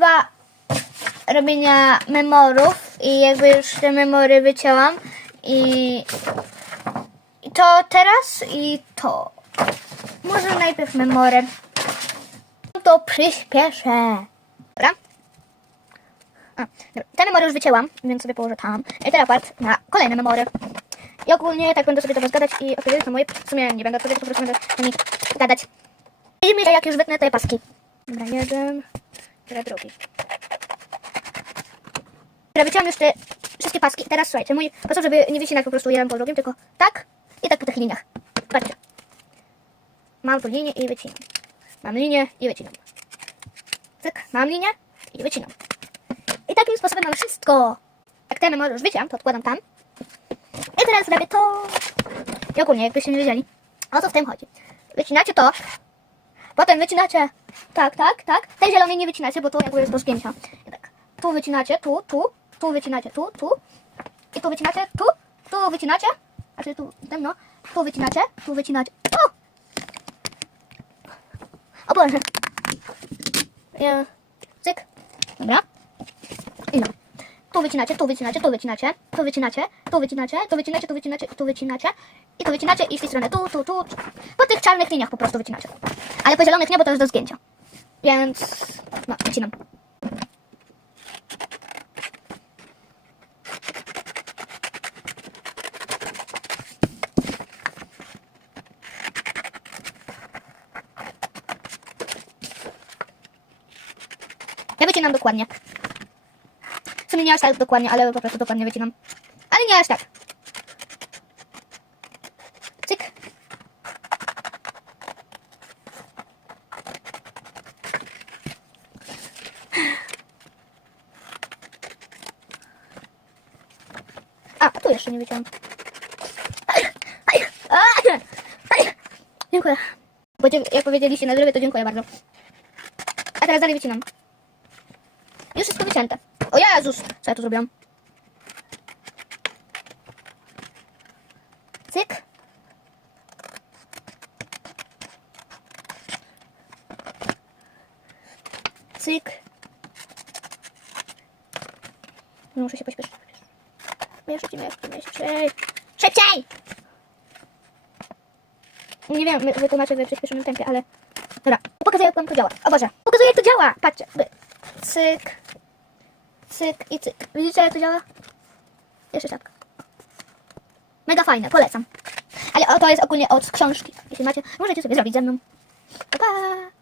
nazwa robienia memorów i jakby już te memory wycięłam i, to teraz i to. Może najpierw memory. To przyspieszę. Dobra? Te memory już wycięłam, więc sobie położę tam. I teraz part na kolejne memory. I ogólnie tak będę sobie do was gadać i odpowiedzieć na moje... W sumie nie będę odpowiadać, po prostu będę z nimi gadać. Widzimy jak już wytnę te paski. Dobra, jeden. Teraz drugi. Dobra, wyciąłem już te wszystkie paski. Teraz słuchajcie, mój sposób, żeby nie wycinać po prostu jeden po drugim, tylko tak i tak po tych liniach. Patrzcie. Mam tu linię i wycinam. Mam linię i wycinam. Tak, mam linię i wycinam. I takim sposobem mam wszystko. Jak te memory już wyciąłem, to odkładam tam. I teraz robię to. I ogólnie, jakbyście nie wiedzieli, o co w tym chodzi. Wycinacie to, potem wycinacie tak, tak, tak. Tej zielonej nie wycinacie, bo to jakby jest do zgięcia. Tak, tu wycinacie, tu, tu, tu wycinacie, tu, tu. I tu wycinacie, tu, tu wycinacie. Znaczy tu, ten no. Tu wycinacie, tu wycinacie. O! O Boże. Ja, cyk. Dobra. I no. Tu wycinacie, tu wycinacie, tu wycinacie, tu wycinacie, tu wycinacie, tu wycinacie, tu wycinacie, tu wycinacie i tu wycinacie i w tej stronę tu, tu, tu. Po tych czarnych liniach po prostu wycinacie. Ale po zielonych nie, bo to jest do zgięcia. Więc no, wycinam. Ja wycinam dokładnie. W sumie nie aż tak dokładnie, ale po prostu dokładnie wycinam. Ale nie aż tak. Cyk. A, tu jeszcze nie wyciąłem. Dziękuję. Bo jak powiedzieliście na zrywie, to dziękuję bardzo. A teraz dalej wycinam. Już wszystko wycięte. O Jezus! Co ja tu zrobiłam? Cyk. Cyk. No, Muszę się pośpieszyć. Jeszcze, jeszcze, jeszcze. Szybciej! Nie wiem, wy- wytłumaczę w przyspieszonym tempie, ale... Dobra, pokazuję jak wam to działa. O Boże, pokazuję jak to działa! Patrzcie. Cyk cyk i cyk. Widzicie jak to działa? Jeszcze tak. Mega fajne, polecam. Ale to jest ogólnie od książki. Jeśli macie, możecie sobie zrobić ze mną. Pa, pa.